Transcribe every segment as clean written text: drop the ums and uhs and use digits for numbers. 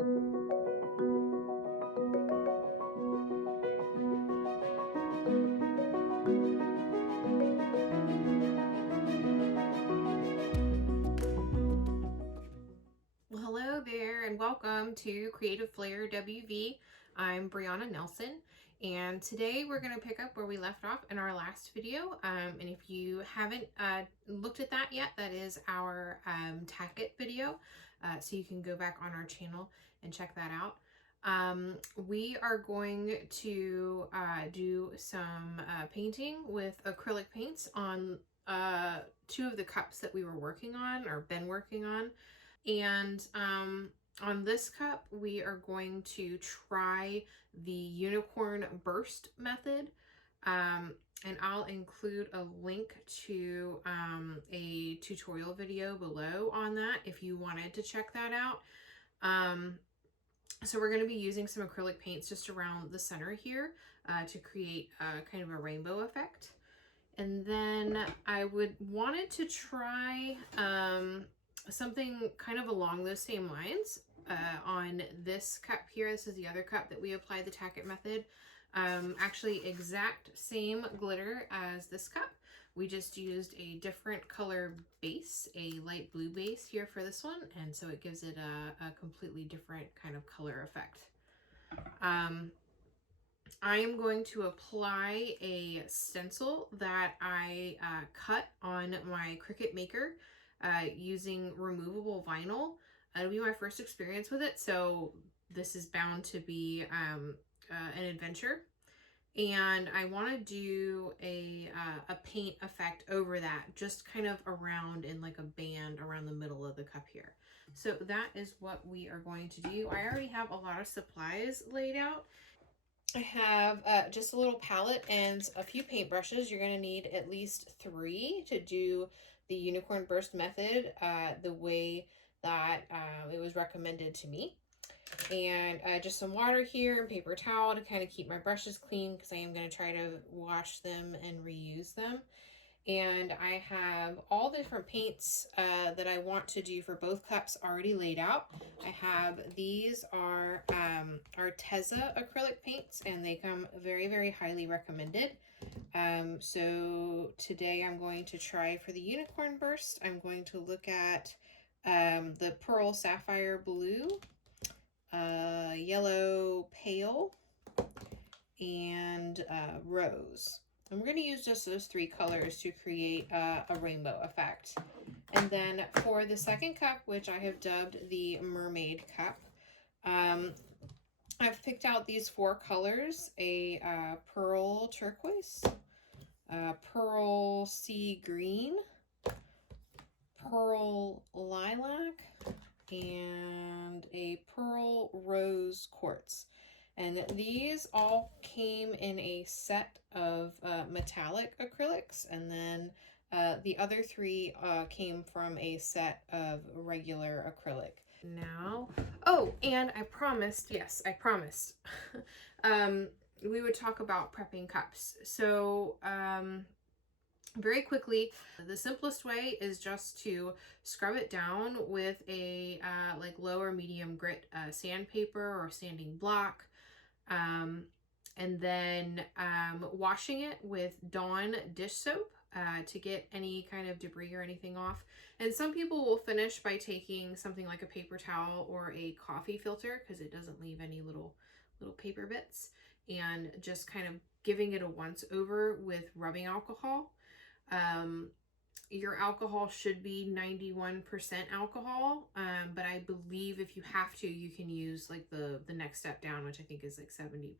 Well, hello there and welcome to Creative Flair WV. I'm Brianna Nelson, and today we're going to pick up where we left off in our last video. And if you haven't looked at that yet, that is our tack-it video, so you can go back on our channel and check that out. We are going to do some painting with acrylic paints on two of the cups that we were working on or been working on. And on this cup, we are going to try the unicorn burst method. And I'll include a link to a tutorial video below on that if you wanted to check that out. So we're going to be using some acrylic paints just around the center here to create kind of a rainbow effect. And then I wanted to try something kind of along those same lines on this cup here. This is the other cup that we applied the tack-it method. Actually exact same glitter as this cup. We just used a different color base, a light blue base here for this one, and so it gives it a completely different kind of color effect. I am going to apply a stencil that I cut on my Cricut Maker using removable vinyl. It'll be my first experience with it, so this is bound to be an adventure. And I want to do a paint effect over that, just kind of around in like a band around the middle of the cup here. So that is what we are going to do. I already have a lot of supplies laid out. I have just a little palette and a few paintbrushes. You're going to need at least 3 to do the unicorn burst method the way that it was recommended to me. And just some water here and paper towel to kind of keep my brushes clean, because I am going to try to wash them and reuse them. And I have all the different paints that I want to do for both cups already laid out. I have, these are Arteza acrylic paints, and they come very, very highly recommended. So today I'm going to try for the unicorn burst. I'm going to look at the pearl sapphire blue, yellow pale, and rose. And we're going to use just those 3 colors to create a rainbow effect. And then for the second cup, which I have dubbed the mermaid cup, I've picked out these 4 colors: a pearl turquoise, pearl sea green, pearl lilac, and a pearl rose quartz. And these all came in a set of metallic acrylics, and then the other 3 came from a set of regular acrylic. Now, oh, and I promised, yes, I promised, we would talk about prepping cups. So, very quickly, the simplest way is just to scrub it down with a like low or medium grit sandpaper or sanding block. And then washing it with Dawn dish soap to get any kind of debris or anything off. And some people will finish by taking something like a paper towel or a coffee filter, because it doesn't leave any little paper bits, and just kind of giving it a once over with rubbing alcohol. Your alcohol should be 91% alcohol, but I believe if you have to, you can use like the next step down, which I think is like 70%.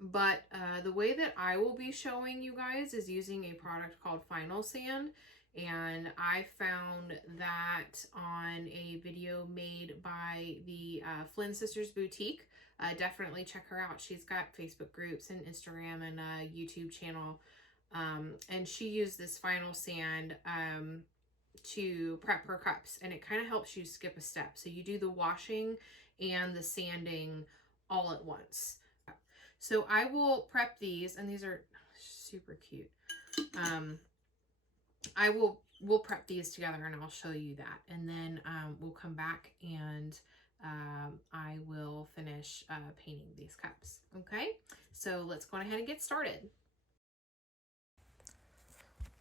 But the way that I will be showing you guys is using a product called Final Sand, and I found that on a video made by the Flynn Sisters Boutique. Definitely check her out. She's got Facebook groups and Instagram and a YouTube channel. And she used this Final Sand to prep her cups, and it kind of helps you skip a step. So you do the washing and the sanding all at once. So I will prep these, and these are super cute. We'll prep these together, and I'll show you that. And then we'll come back and I will finish painting these cups. Okay, so let's go ahead and get started.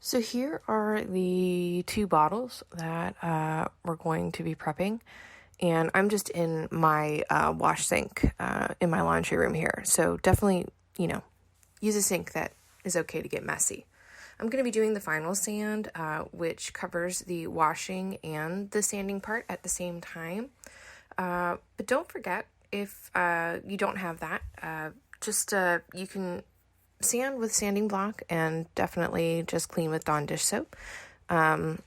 So here are the 2 bottles that we're going to be prepping, and I'm just in my wash sink in my laundry room here. So definitely, use a sink that is okay to get messy. I'm going to be doing the final sand, which covers the washing and the sanding part at the same time. But don't forget, if you don't have that, you can sand with sanding block and definitely just clean with Dawn dish soap, and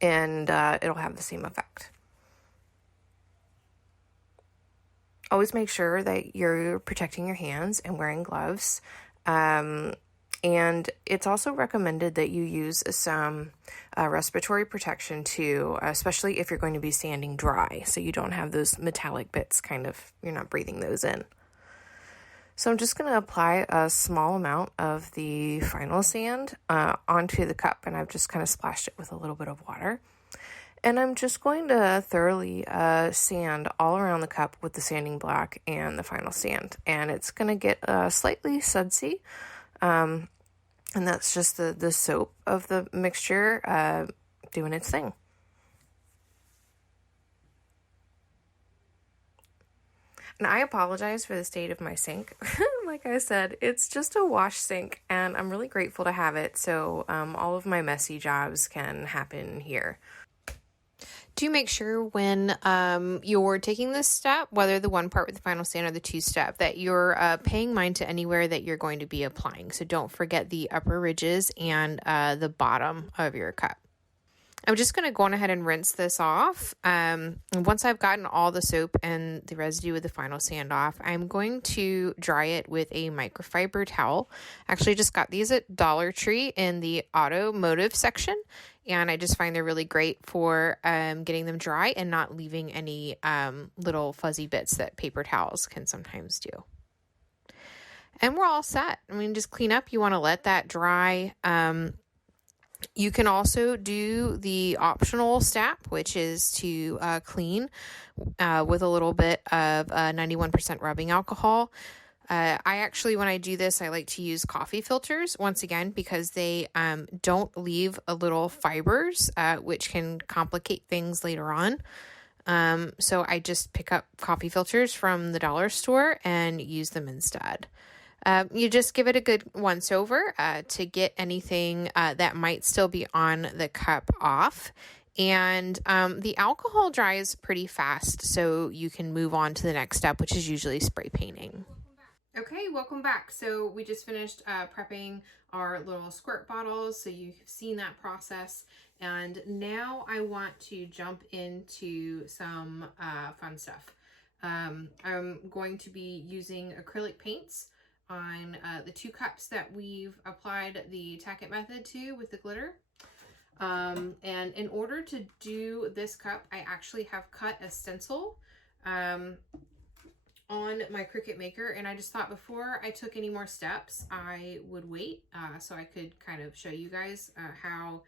it'll have the same effect. Always make sure that you're protecting your hands and wearing gloves, and it's also recommended that you use some respiratory protection too, especially if you're going to be sanding dry, so you don't have those metallic bits you're not breathing those in. So I'm just going to apply a small amount of the final sand onto the cup, and I've just kind of splashed it with a little bit of water. And I'm just going to thoroughly sand all around the cup with the sanding block and the final sand. And it's going to get slightly sudsy, and that's just the soap of the mixture doing its thing. And I apologize for the state of my sink. Like I said, it's just a wash sink, and I'm really grateful to have it, so all of my messy jobs can happen here. Do make sure when you're taking this step, whether the one part with the final sand or the 2-step, that you're paying mind to anywhere that you're going to be applying. So don't forget the upper ridges and the bottom of your cup. I'm just going to go on ahead and rinse this off. Once I've gotten all the soap and the residue of the final sand off, I'm going to dry it with a microfiber towel. Actually, just got these at Dollar Tree in the automotive section, and I just find they're really great for getting them dry and not leaving any little fuzzy bits that paper towels can sometimes do. And we're all set. I mean, just clean up. You want to let that dry. You can also do the optional step, which is to clean with a little bit of 91% rubbing alcohol. I actually, when I do this, I like to use coffee filters, once again, because they don't leave a little fibers, which can complicate things later on. So I just pick up coffee filters from the dollar store and use them instead. You just give it a good once over to get anything that might still be on the cup off. And the alcohol dries pretty fast, so you can move on to the next step, which is usually spray painting. Okay, welcome back. So we just finished prepping our little squirt bottles, so you've seen that process. And now I want to jump into some fun stuff. I'm going to be using acrylic paints on the 2 cups that we've applied the tack-it method to with the glitter. And in order to do this cup, I actually have cut a stencil on my Cricut Maker, and I just thought before I took any more steps, I would wait so I could kind of show you guys how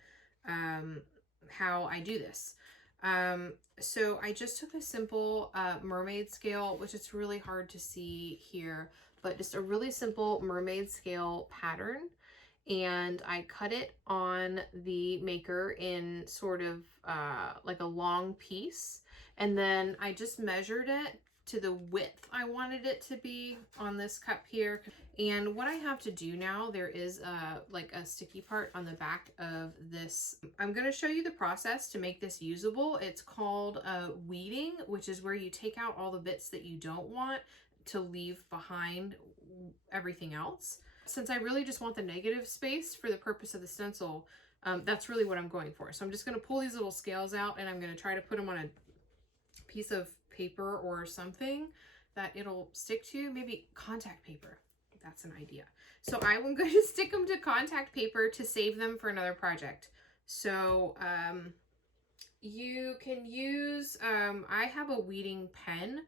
I do this. So I just took a simple mermaid scale, which is really hard to see here, but just a really simple mermaid scale pattern. And I cut it on the maker in sort of like a long piece. And then I just measured it to the width I wanted it to be on this cup here. And what I have to do now, there is like a sticky part on the back of this. I'm going to show you the process to make this usable. It's called weeding, which is where you take out all the bits that you don't want to leave behind everything else. Since I really just want the negative space for the purpose of the stencil, that's really what I'm going for. So I'm just going to pull these little scales out, and I'm going to try to put them on a piece of paper or something that it'll stick to, maybe contact paper. That's an idea. So I am going to stick them to contact paper to save them for another project. So you can use, I have a weeding pen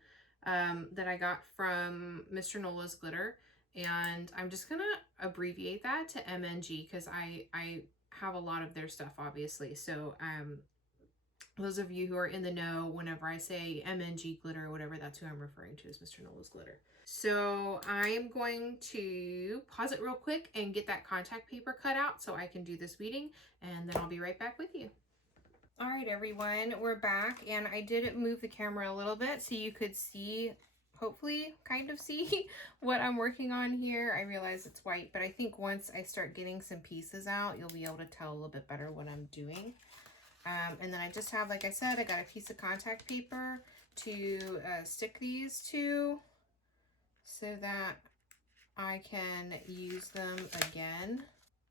that I got from Mr. Nola's Glitter, and I'm just gonna abbreviate that to MNG because I have a lot of their stuff, obviously. So Those of you who are in the know, whenever I say MNG glitter or whatever, that's who I'm referring to as Mr. Nola's glitter. So I'm going to pause it real quick and get that contact paper cut out so I can do this weeding, and then I'll be right back with you. All right, everyone, we're back, and I did move the camera a little bit so you could see, hopefully kind of see what I'm working on here. I realize it's white, but I think once I start getting some pieces out, you'll be able to tell a little bit better what I'm doing. And then I just have, like I said, I got a piece of contact paper to stick these to so that I can use them again.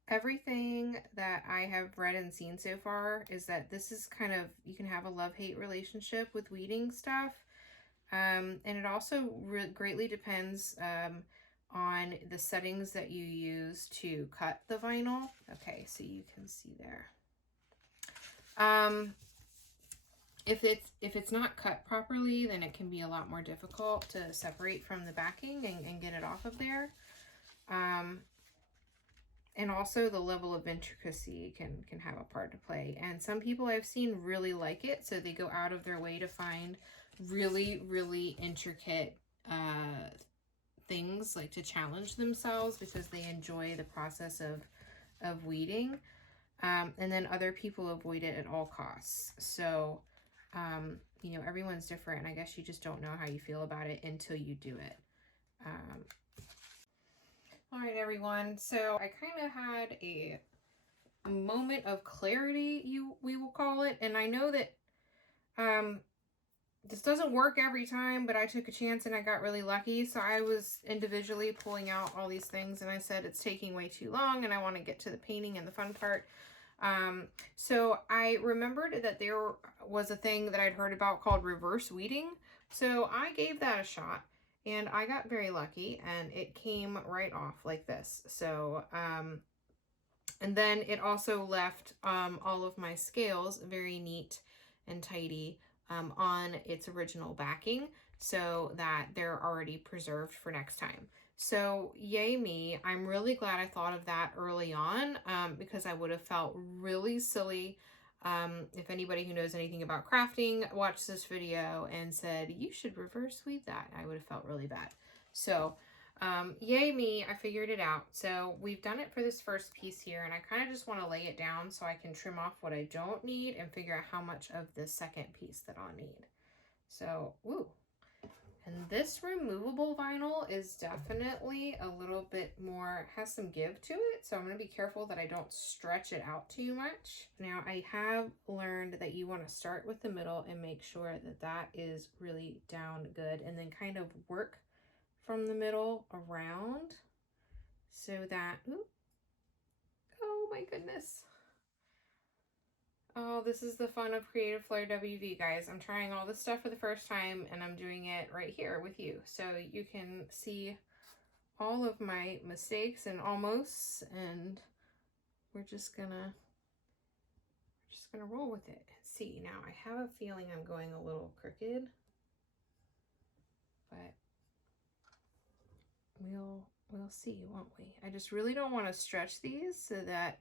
Everything that I have read and seen so far is that this is kind of, you can have a love-hate relationship with weeding stuff. And it also greatly depends on the settings that you use to cut the vinyl. Okay, so you can see there. If it's not cut properly, then it can be a lot more difficult to separate from the backing and get it off of there. And also the level of intricacy can have a part to play. And some people I've seen really like it, so they go out of their way to find really, really intricate things, like to challenge themselves because they enjoy the process of weeding. And then other people avoid it at all costs. So, you know, everyone's different, and I guess you just don't know how you feel about it until you do it. All right, everyone. So I kind of had a moment of clarity, we will call it. And I know that this doesn't work every time, but I took a chance and I got really lucky. So I was individually pulling out all these things, and I said it's taking way too long and I want to get to the painting and the fun part. So I remembered that there was a thing that I'd heard about called reverse weeding. So I gave that a shot, and I got very lucky, and it came right off like this. So, and then it also left all of my scales very neat and tidy on its original backing, so that they're already preserved for next time. So yay me, I'm really glad I thought of that early on, because I would have felt really silly if anybody who knows anything about crafting watched this video and said, you should reverse weed that. I would have felt really bad. So yay me, I figured it out. So we've done it for this first piece here, and I kind of just want to lay it down so I can trim off what I don't need and figure out how much of the second piece that I'll need. So, woo. And this removable vinyl is definitely a little bit more, has some give to it. So I'm going to be careful that I don't stretch it out too much. Now I have learned that you want to start with the middle and make sure that that is really down good, and then kind of work from the middle around so that, ooh, oh my goodness. Oh, this is the fun of Creative Flair WV, guys. I'm trying all this stuff for the first time, and I'm doing it right here with you. So you can see all of my mistakes and almosts, and we're just gonna roll with it. See, now I have a feeling I'm going a little crooked, but we'll see, won't we? I just really don't want to stretch these so that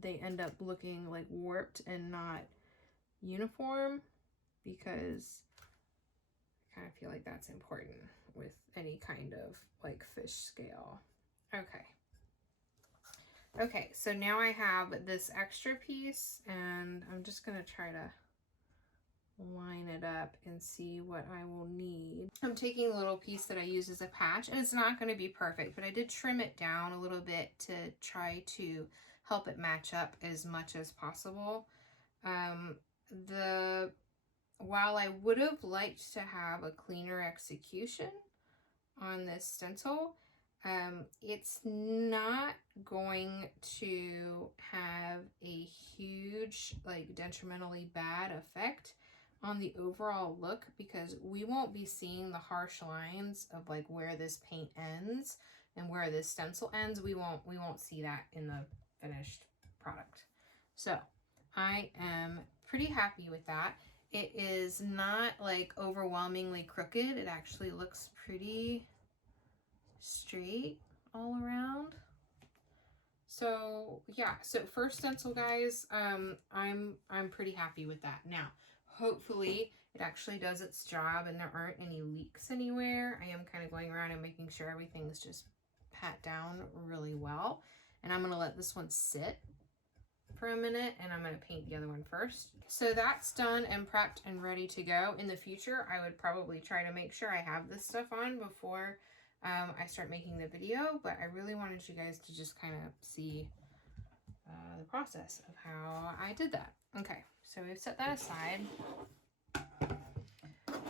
they end up looking like warped and not uniform, because I kind of feel like that's important with any kind of like fish scale. Okay, so now I have this extra piece, and I'm just gonna try to line it up and see what I will need. I'm taking a little piece that I use as a patch, and it's not going to be perfect, but I did trim it down a little bit to try to help it match up as much as possible. While I would have liked to have a cleaner execution on this stencil, it's not going to have a huge, like, detrimentally bad effect on the overall look, because we won't be seeing the harsh lines of like where this paint ends and where this stencil ends. We won't see that in the finished product. So I am pretty happy with that. It is not like overwhelmingly crooked. It actually looks pretty straight all around. So yeah, so first stencil, guys, I'm pretty happy with that. Now, hopefully it actually does its job and there aren't any leaks anywhere. I am kind of going around and making sure everything's just pat down really well. And I'm gonna let this one sit for a minute and I'm gonna paint the other one first. So that's done and prepped and ready to go. In the future, I would probably try to make sure I have this stuff on before I start making the video, but I really wanted you guys to just kind of see the process of how I did that. Okay, so we've set that aside. And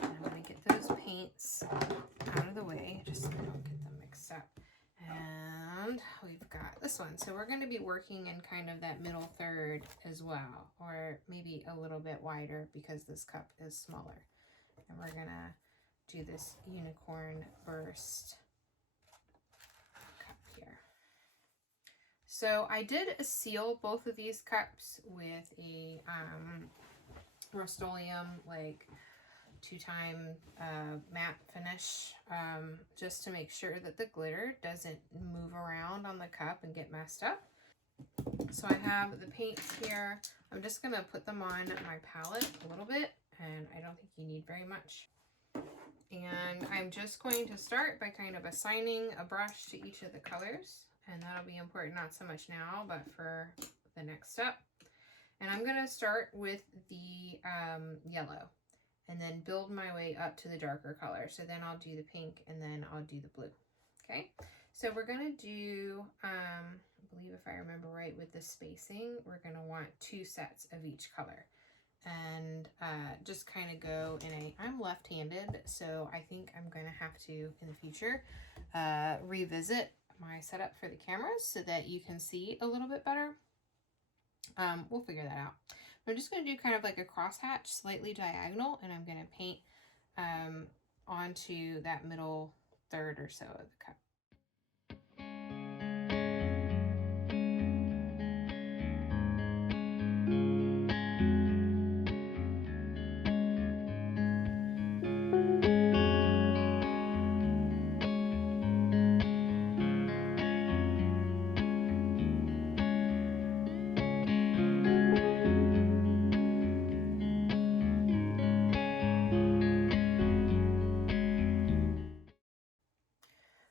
I'm gonna get those paints out of the way just so I don't get them mixed up. And we've got this one. So we're going to be working in kind of that middle third as well, or maybe a little bit wider because this cup is smaller. And we're going to do this unicorn burst cup here. So I did seal both of these cups with a Rust-Oleum, like 2-time matte finish, just to make sure that the glitter doesn't move around on the cup and get messed up. So I have the paints here. I'm just gonna put them on my palette a little bit, and I don't think you need very much. And I'm just going to start by kind of assigning a brush to each of the colors, and that'll be important not so much now, but for the next step. And I'm gonna start with the yellow, and then build my way up to the darker color. So then I'll do the pink and then I'll do the blue. Okay, so we're gonna do, I believe if I remember right with the spacing, we're gonna want 2 sets of each color. And just kind of go in a, I'm left-handed, so I think I'm gonna have to, in the future, revisit my setup for the cameras so that you can see a little bit better. We'll figure that out. I'm just going to do kind of like a crosshatch, slightly diagonal, and I'm going to paint onto that middle third or so of the cup.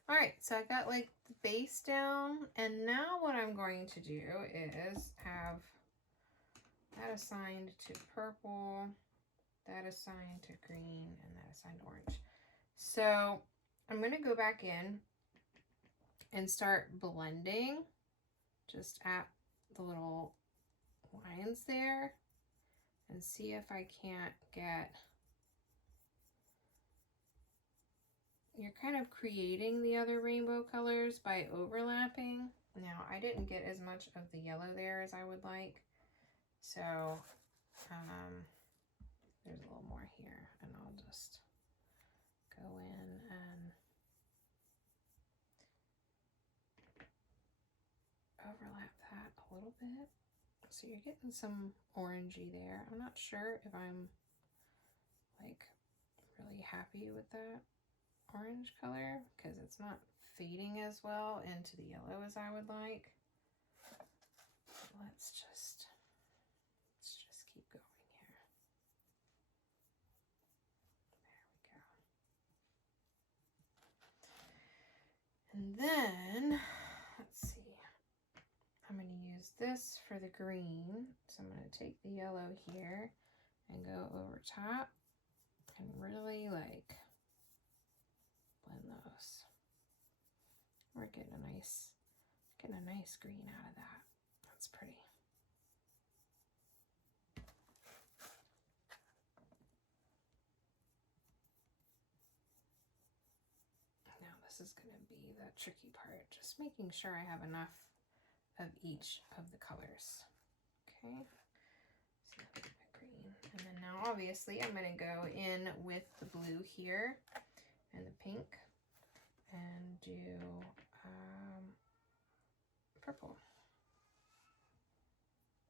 Alright, so I got like the base down, and now what I'm going to do is have that assigned to purple, that assigned to green, and that assigned to orange. So I'm going to go back in and start blending just at the little lines there and see if I can't get, you're kind of creating the other rainbow colors by overlapping. Now I didn't get as much of the yellow there as I would like, so there's a little more here, and I'll just go in and overlap that a little bit. So you're getting some orangey there. I'm not sure if I'm like really happy with that orange color because it's not fading as well into the yellow as I would like. Let's just keep going here. There we go. And then let's see, I'm going to use this for the green. So I'm going to take the yellow here and go over top and really like blend those. We're getting a nice green out of that. That's pretty. Now this is going to be the tricky part, just making sure I have enough of each of the colors. Okay, so green, and then now obviously I'm going to go in with the blue here and the pink and do purple.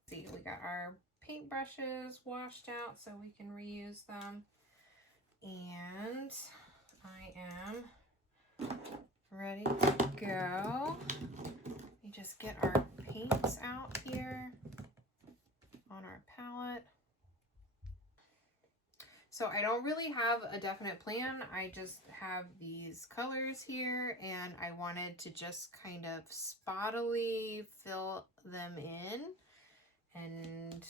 See, we got our paintbrushes washed out so we can reuse them, and I am ready to go. We just get our base out here on our palette. So I don't really have a definite plan. I just have these colors here and I wanted to just kind of spottily fill them in and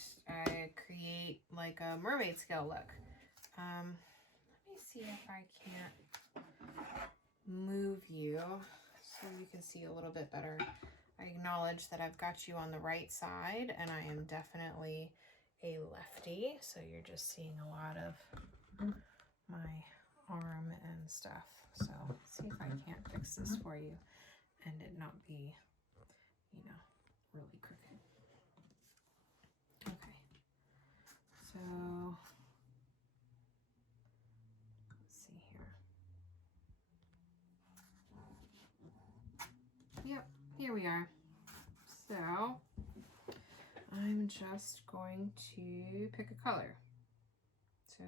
create like a mermaid scale look. Let me see if I can't move you so you can see a little bit better. I acknowledge that I've got you on the right side and I am definitely a lefty, so you're just seeing a lot of my arm and stuff. So let's see if I can't fix this for you and it not be, you know, really crooked. Okay, so let's see here. Yep, here we are. So I'm just going to pick a color. So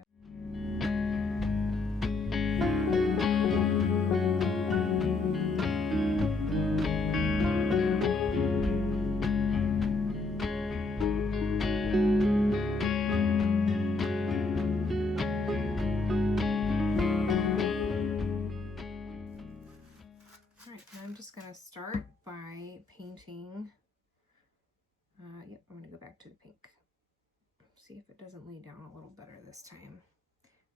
I'm just going to start by painting. Yep, I'm going to go back to the pink. See if it doesn't lay down a little better this time.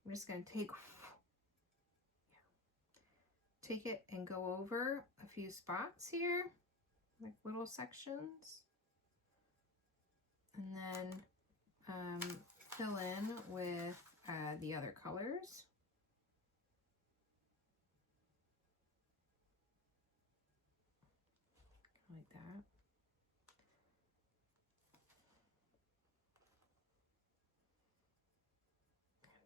I'm just going to take it and go over a few spots here, like little sections. And then fill in with the other colors. Like that.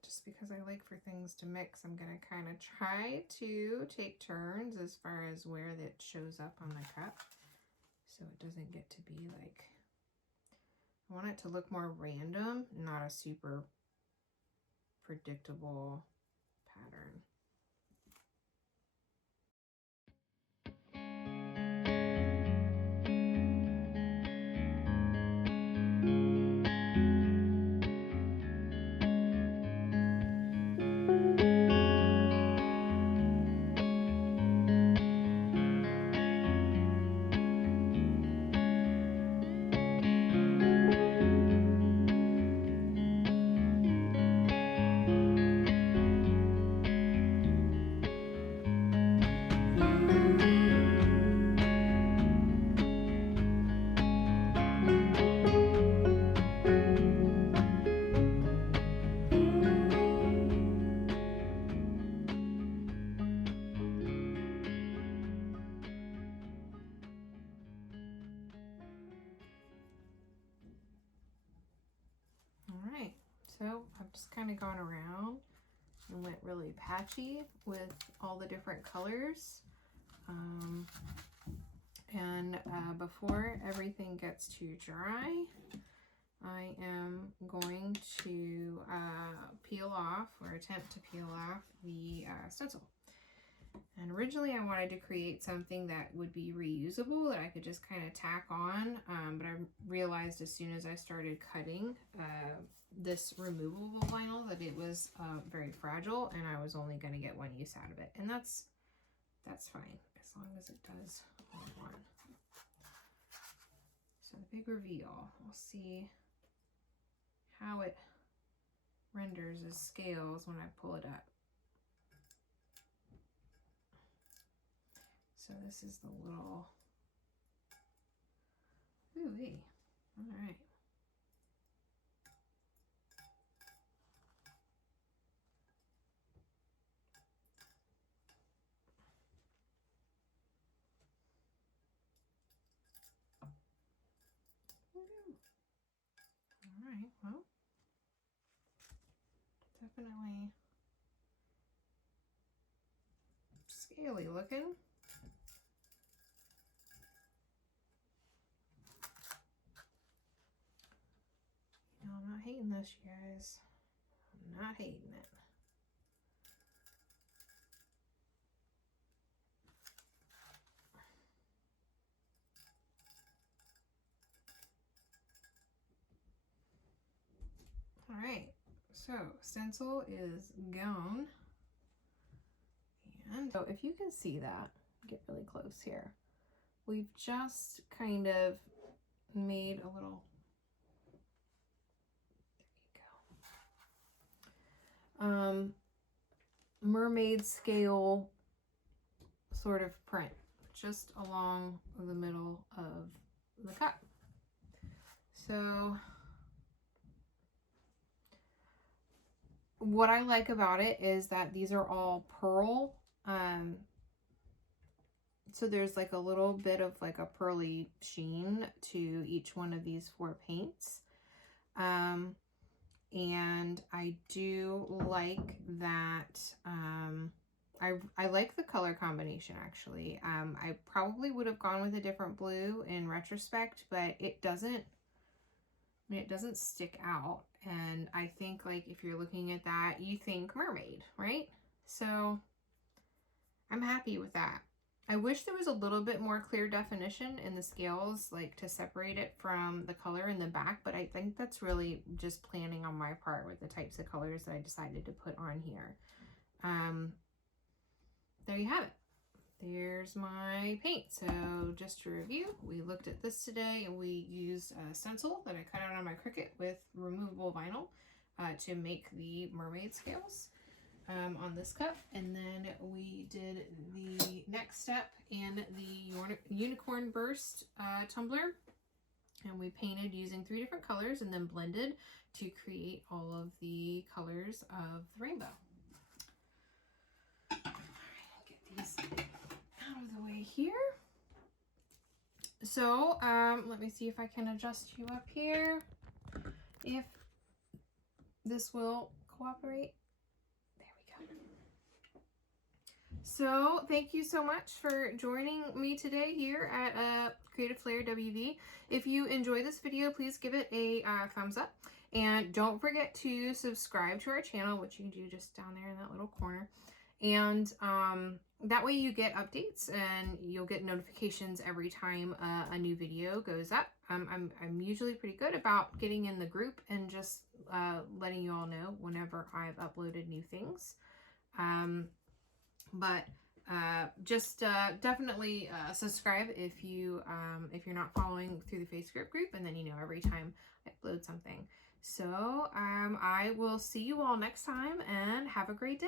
Just because I like for things to mix, I'm going to kind of try to take turns as far as where that shows up on the cup, so it doesn't get to be like, I want it to look more random, not a super predictable pattern. Alright, so I've just kind of gone around and went really patchy with all the different colors. Before everything gets too dry, I am going to peel off, or attempt to peel off, the stencil. And originally I wanted to create something that would be reusable, that I could just kind of tack on, but I realized as soon as I started cutting this removable vinyl that it was very fragile, and I was only going to get one use out of it. And that's fine, as long as it does one. So the big reveal, we'll see how it renders as scales when I pull it up. So this is the little, ooh-wee, all right. All right, well, definitely scaly looking. No, I'm not hating this, you guys. I'm not hating it. right, so stencil is gone. And so if you can see that, get really close here. We've just kind of made a little, there you go, mermaid scale sort of print just along the middle of the cup. So what I like about it is that these are all pearl. So there's like a little bit of like a pearly sheen to each one of these 4 paints. And I do like that. I like the color combination actually. I probably would have gone with a different blue in retrospect, but it doesn't stick out. And I think like if you're looking at that, you think mermaid, right? So I'm happy with that. I wish there was a little bit more clear definition in the scales, like to separate it from the color in the back, but I think that's really just planning on my part with the types of colors that I decided to put on here. There you have it. There's my paint. So just to review, we looked at this today and we used a stencil that I cut out on my Cricut with removable vinyl to make the mermaid scales on this cup. And then we did the next step in the unicorn burst tumbler, and we painted using 3 different colors and then blended to create all of the colors of the rainbow. All right, get these out of the way here. So let me see if I can adjust you up here, if this will cooperate. So thank you so much for joining me today here at Creative Flair WV. If you enjoyed this video, please give it a thumbs up. And don't forget to subscribe to our channel, which you can do just down there in that little corner. And that way you get updates and you'll get notifications every time a new video goes up. I'm usually pretty good about getting in the group and just letting you all know whenever I've uploaded new things. But just definitely subscribe if you're not following through the Facebook group, and then you know every time I upload something. So I will see you all next time, and have a great day.